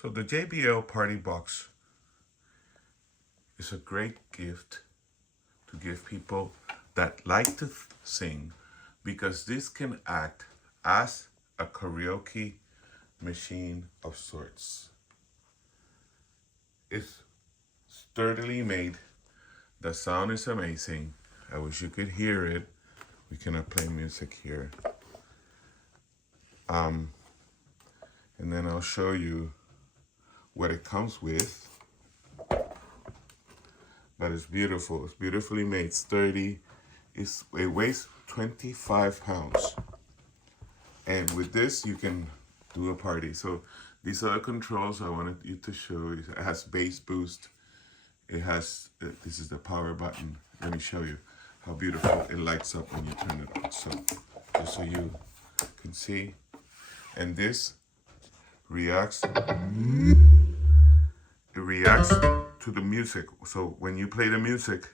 So the JBL Party Box is a great gift to give people that like to sing, because this can act as a karaoke machine of sorts. It's sturdily made. The sound is amazing. I wish you could hear it. We cannot play music here. And then I'll show you what it comes with. But it's beautiful. It's beautifully made, sturdy. It weighs 25 pounds. And with this, you can do a party. So these are the controls I wanted you to show. It has bass boost. It has, this is the power button. Let me show you how beautiful it lights up when you turn it on. So just so you can see. And this reacts, to the music. So when you play the music,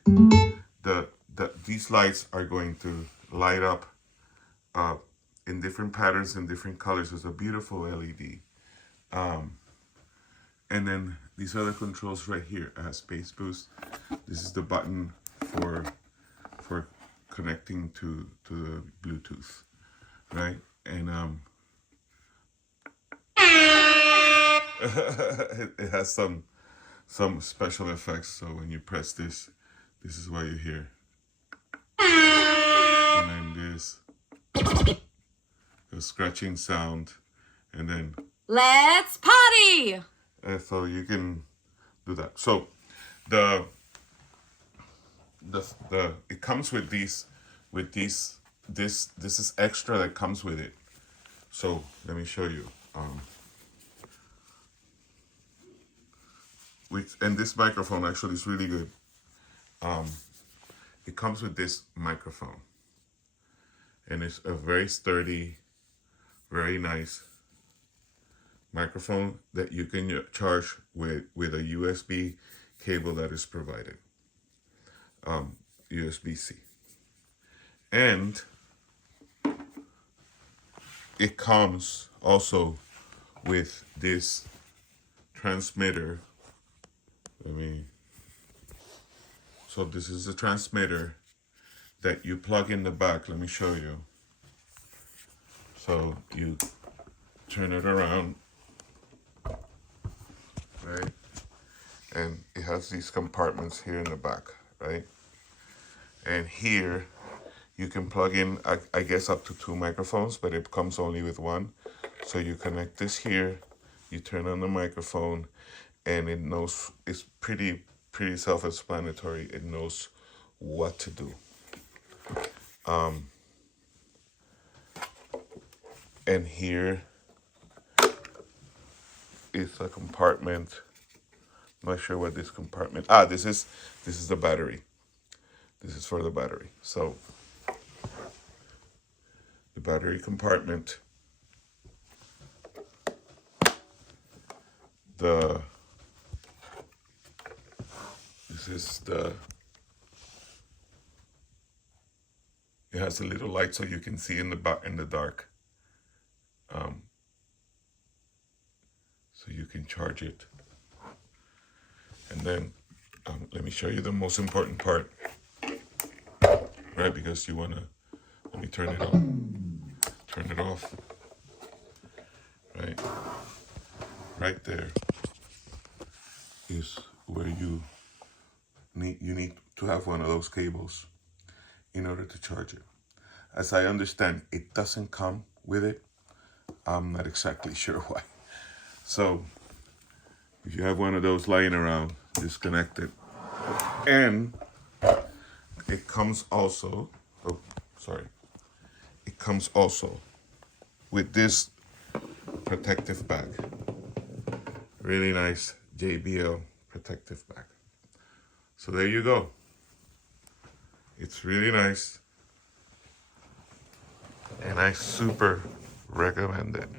these lights are going to light up in different patterns and different colors. It's a beautiful LED. And then these are the controls right here. It has bass boost. This is the button for connecting to the Bluetooth, right? And it has some special effects. So when you press this, this is what you hear. And then this, the scratching sound, and then let's party. So you can do that. So it comes with this is extra that comes with it. So let me show you. And this microphone actually is really good. It comes with this microphone, and it's a very sturdy, very nice microphone that you can charge with a USB cable that is provided, USB-C. And it comes also with this transmitter. So this is a transmitter that you plug in the back. Let me show you. So you turn it around, right? And it has these compartments here in the back, right? And here you can plug in, I guess, up to 2 microphones, but it comes only with one. So you connect this here, you turn on the microphone, and it knows, it's pretty self-explanatory. It knows what to do. And here is a compartment. I'm not sure what this compartment. This is the battery. This is for the battery. So the battery compartment. It has a little light so you can see in the dark. So you can charge it. And then let me show you the most important part, right? Because you wanna, let me turn it on, turn it off, right? Right there is where you need to have one of those cables in order to charge it. As I understand, it doesn't come with it. I'm not exactly sure why. So if you have one of those lying around, disconnect it. And it comes also, it comes also with this protective bag. Really nice JBL protective bag. So there you go. It's really nice, and I super recommend it.